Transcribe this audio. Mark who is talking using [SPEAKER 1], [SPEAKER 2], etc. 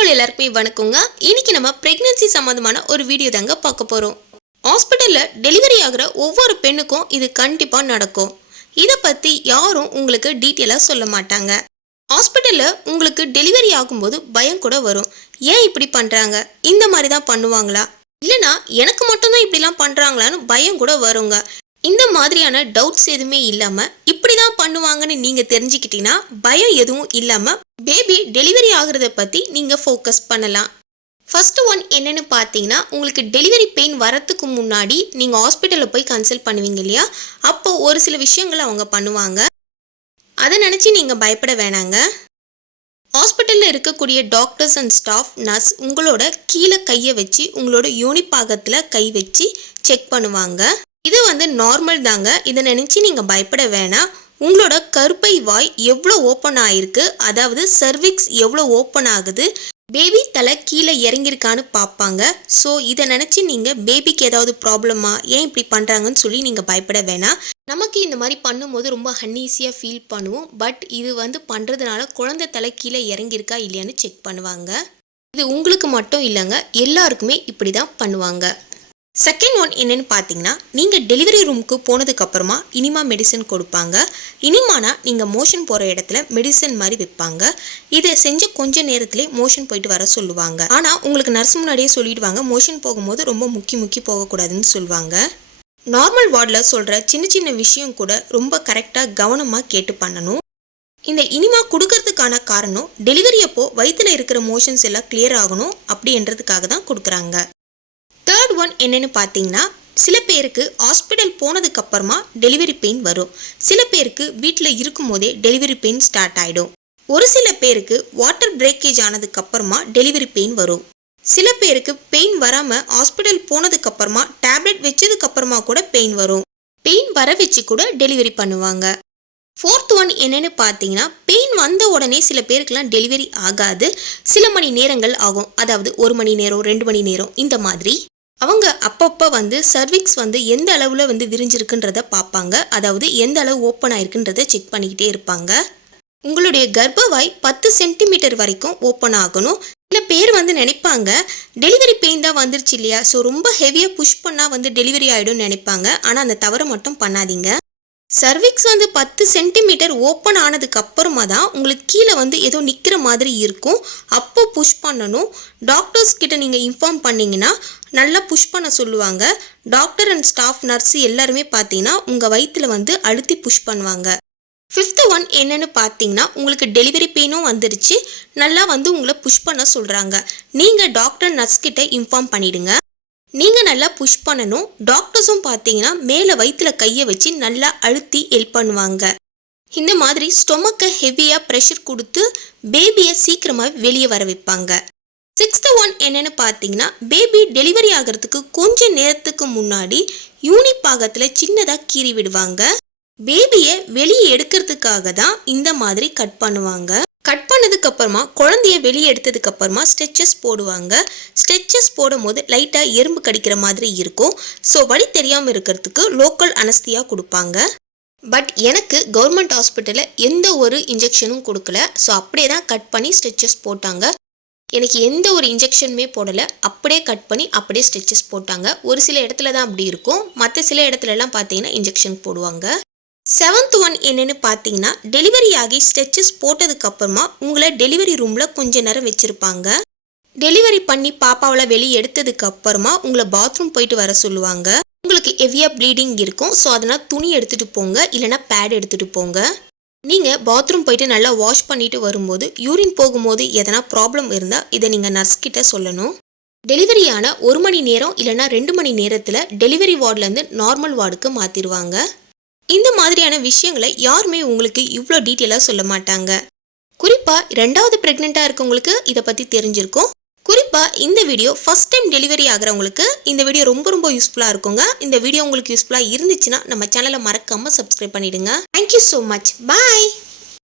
[SPEAKER 1] Hello எல்லாருக்குமே வணக்கங்க. இன்னைக்கு நம்ம பிரெக்னன்சி சம்மந்தமான ஒரு வீடியோ தாங்க பார்க்க போகிறோம் ஹாஸ்பிட்டலில் டெலிவரி ஆகிற ஒவ்வொரு பெண்ணுக்கும் இது கண்டிப்பாக நடக்கும். இதை பற்றி யாரும் உங்களுக்கு டீட்டெயிலாக சொல்ல மாட்டாங்க. ஹாஸ்பிட்டலில் உங்களுக்கு டெலிவரி ஆகும்போது பயம் கூட வரும். ஏன் இப்படி பண்ணுறாங்க இந்த மாதிரி தான் பண்ணுவாங்களா? இல்லைனா எனக்கு மட்டும்தான் இப்படிலாம் பண்ணுறாங்களான்னு பயம் கூட வருங்க. இந்த மாதிரியான டவுட்ஸ் எதுவுமே இல்லாமல் இப்படி தான் பண்ணுவாங்கன்னு நீங்கள் தெரிஞ்சுக்கிட்டீங்கன்னா பயம் எதுவும் இல்லாமல் பேபி டெலிவரி ஆகிறத பற்றி நீங்கள் ஃபோக்கஸ் பண்ணலாம். ஃபர்ஸ்ட் ஒன் என்னன்னு பார்த்தீங்கன்னா உங்களுக்கு டெலிவரி பெயின் வரத்துக்கு முன்னாடி நீங்கள் ஹாஸ்பிட்டலில் போய் கன்சல்ட் பண்ணுவீங்க இல்லையா? அப்போ ஒரு சில விஷயங்களை அவங்க பண்ணுவாங்க. அதை நினச்சி நீங்கள் பயப்பட வேணாங்க. ஹாஸ்பிட்டலில் இருக்கக்கூடிய டாக்டர்ஸ் அண்ட் ஸ்டாஃப் நர்ஸ் உங்களோட கீழே கையை வச்சு உங்களோட யூனிபாகத்தில் கை வச்சு செக் பண்ணுவாங்க. இது வந்து நார்மல் தாங்க. இதை நினச்சி நீங்கள் பயப்பட வேணாம். உங்களோட கருப்பை வாய் எவ்வளோ ஓப்பன் ஆகிருக்கு அதாவது சர்விக்ஸ் எவ்வளோ ஓப்பன் ஆகுது பேபி தலை கீழே இறங்கியிருக்கான்னு பார்ப்பாங்க. ஸோ இதை நினச்சி நீங்கள் பேபிக்கு ஏதாவது ப்ராப்ளமா ஏன் இப்படி பண்ணுறாங்கன்னு சொல்லி நீங்கள் பயப்பட வேணாம். நமக்கு இந்த மாதிரி பண்ணும்போது ரொம்ப அன்ஈஸியாக ஃபீல் பண்ணுவோம். பட் இது வந்து பண்ணுறதுனால குழந்தை தலை கீழே இறங்கியிருக்கா இல்லையான்னு செக் பண்ணுவாங்க. இது உங்களுக்கு மட்டும் இல்லைங்க எல்லாருக்குமே இப்படி தான் பண்ணுவாங்க. செகண்ட் ஒன் என்னென்னு பார்த்தீங்கன்னா நீங்கள் டெலிவரி ரூமுக்கு போனதுக்கப்புறமா இனிமா மெடிசன் கொடுப்பாங்க. இனிமானா நீங்கள் மோஷன் போகிற இடத்துல மெடிசன் மாதிரி வைப்பாங்க. இதை செஞ்ச கொஞ்ச நேரத்திலே மோஷன் போயிட்டு வர சொல்லுவாங்க. ஆனால் உங்களுக்கு நர்ஸ் முன்னாடியே சொல்லிடுவாங்க. மோஷன் போகும்போது ரொம்ப முக்கி முக்கி போகக்கூடாதுன்னு சொல்லுவாங்க. நார்மல் வார்டில் சொல்கிற சின்ன சின்ன விஷயம் கூட ரொம்ப கரெக்டாக கவனமாக கேட்டு பண்ணணும். இந்த இனிமா கொடுக்கறதுக்கான காரணம் டெலிவரி அப்போ வயிற்றுல இருக்கிற மோஷன்ஸ் எல்லாம் கிளியர் ஆகணும் அப்படின்றதுக்காக தான் கொடுக்குறாங்க. ஒன் என்னன்னு பார்த்தீங்கன்னா சில பேருக்கு ஹாஸ்பிட்டல் போனதுக்கப்புறமா டெலிவரி பெயின் வரும். சில பேருக்கு வீட்டில் இருக்கும் போதே டெலிவரி பெயின் ஸ்டார்ட் ஆகிடும் ஒரு சில பேருக்கு வாட்டர் பிரேக்கேஜ் ஆனதுக்கப்புறமா டெலிவரி பெயின் வரும். சில பேருக்கு பெயின் வராமல் ஹாஸ்பிட்டல் போனதுக்கப்புறமா டேப்லெட் வச்சதுக்கப்புறமா கூட பெயின் வரும். பெயின் வர வச்சு கூட டெலிவரி பண்ணுவாங்க. ஃபோர்த் ஒன் என்னன்னு பார்த்தீங்கன்னா பெயின் வந்த உடனே சில பேருக்குலாம் டெலிவரி ஆகாது. சில மணி நேரங்கள் ஆகும். அதாவது ஒரு மணி நேரம் ரெண்டு மணி நேரம் இந்த மாதிரி. அவங்க அப்பப்போ வந்து சர்விக்ஸ் வந்து எந்த அளவில் வந்து விரிஞ்சிருக்குன்றத பார்ப்பாங்க அதாவது எந்த அளவு ஓப்பன் ஆகிருக்குன்றத செக் பண்ணிக்கிட்டே இருப்பாங்க. உங்களுடைய கர்ப்பவாய் பத்து சென்டிமீட்டர் வரைக்கும் ஓப்பன் ஆகணும். சில பேர் வந்து நினைப்பாங்க டெலிவரி பெயின் தான் வந்துருச்சு இல்லையா? ஸோ ரொம்ப ஹெவியாக புஷ் பண்ணால் வந்து டெலிவரி ஆகிடும்னு நினைப்பாங்க. ஆனால் அந்த தவறை மட்டும் பண்ணாதீங்க. சர்விக்ஸ் வந்து பத்து சென்டிமீட்டர் ஓப்பன் ஆனதுக்கு அப்புறமா தான் உங்களுக்கு கீழே வந்து ஏதோ நிற்கிற மாதிரி இருக்கும். அப்போ புஷ் பண்ணணும். டாக்டர்ஸ் கிட்ட நீங்கள் இன்ஃபார்ம் பண்ணிங்கன்னா நல்லா புஷ் பண்ண சொல்லுவாங்க. டாக்டர் அண்ட் ஸ்டாஃப் நர்ஸ் எல்லாருமே பார்த்தீங்கன்னா உங்கள் வயிற்றுல வந்து அழுத்தி புஷ் பண்ணுவாங்க. ஃபிஃப்த்து ஒன் என்னன்னு பார்த்தீங்கன்னா உங்களுக்கு டெலிவரி பெயினும் வந்துருச்சு. நல்லா வந்து உங்களை புஷ் பண்ண சொல்கிறாங்க நீங்கள் டாக்டர் நர்ஸ் கிட்ட இன்ஃபார்ம் பண்ணிவிடுங்க நீங்கள் நல்லா புஷ் பண்ணணும். டாக்டர்ஸும் பார்த்தீங்கன்னா மேலே வயிற்றில் கையை வச்சு நல்லா அழுத்தி ஹெல்ப் பண்ணுவாங்க. இந்த மாதிரி ஸ்டொமக்கை ஹெவியாக ப்ரெஷர் கொடுத்து பேபியை சீக்கிரமாக வெளியே வர வைப்பாங்க. சிக்ஸ்த்து ஒன் என்னென்னு பார்த்தீங்கன்னா பேபி டெலிவரி ஆகிறதுக்கு கொஞ்ச நேரத்துக்கு முன்னாடி யூனி பாகத்தில் சின்னதாக கீறி விடுவாங்க. பேபியை வெளியே எடுக்கிறதுக்காக தான் இந்த மாதிரி கட் பண்ணுவாங்க. கட் பண்ணதுக்கு அப்புறமா குழந்தைய வெளியே எடுத்ததுக்கு அப்புறமா ஸ்டெச்சஸ் போடுவாங்க. ஸ்டெச்சஸ் போடும் போது லைட்டாக எறும்பு கடிக்கிற மாதிரி இருக்கும். ஸோ வழி தெரியாமல் இருக்கிறதுக்கு லோக்கல் அனஸ்தியா கொடுப்பாங்க. பட் எனக்கு கவர்மெண்ட் ஹாஸ்பிட்டலில் எந்த ஒரு இன்ஜெக்ஷனும் கொடுக்கல. ஸோ அப்படியே தான் கட் பண்ணி ஸ்ட்ரெச்சஸ் போட்டாங்க. எனக்கு எந்த ஒரு இன்ஜெக்ஷனுமே போடலை. அப்படியே கட் பண்ணி அப்படியே ஸ்டிச்சஸ் போட்டாங்க. ஒரு சில இடத்துல தான் அப்படி இருக்கும். மற்ற சில இடத்துலலாம் பார்த்தீங்கன்னா இன்ஜெக்ஷன் போடுவாங்க. செவன்த் ஒன் என்னென்னு பார்த்தீங்கன்னா டெலிவரி ஆகி ஸ்டெச்சஸ் போட்டதுக்கப்புறமா உங்களை டெலிவரி ரூமில் கொஞ்ச நேரம் வச்சுருப்பாங்க. டெலிவரி பண்ணி பாப்பாவில் வெளியே எடுத்ததுக்கு அப்புறமா உங்களை பாத்ரூம் போயிட்டு வர சொல்லுவாங்க. உங்களுக்கு ஹெவியாக ப்ளீடிங் இருக்கும். ஸோ அதனால் துணி எடுத்துகிட்டு போங்க. இல்லைனா பேட் எடுத்துகிட்டு போங்க. நீங்கள் பாத்ரூம் போயிட்டு நல்லா வாஷ் பண்ணிட்டு வரும்போது யூரின் போகும்போது எதனா ப்ராப்ளம் இருந்தால் இதை நீங்கள் நர்ஸ் கிட்ட சொல்லணும். டெலிவரியான ஒரு மணி நேரம் இல்லைனா ரெண்டு மணி நேரத்தில் டெலிவரி வார்ட்லேருந்து நார்மல் வார்டுக்கு மாற்றிடுவாங்க இந்த மாதிரியான விஷயங்களை யாருமே உங்களுக்கு இவ்வளோ டீட்டெயிலாக சொல்ல மாட்டாங்க. குறிப்பாக ரெண்டாவது ப்ரெக்னெண்ட்டாக இருக்கவங்களுக்கு இதை பற்றி தெரிஞ்சிருக்கும். குறிப்பாக இந்த வீடியோ ஃபர்ஸ்ட் டைம் டெலிவரி ஆகிறவங்களுக்கு இந்த வீடியோ ரொம்ப ரொம்ப யூஸ்ஃபுல்லாக இருக்குங்க. இந்த வீடியோ உங்களுக்கு யூஸ்ஃபுல்லாக இருந்துச்சுன்னா நம்ம சேனலை மறக்காமல் சப்ஸ்கிரைப் பண்ணிடுங்க. Thank you so much bye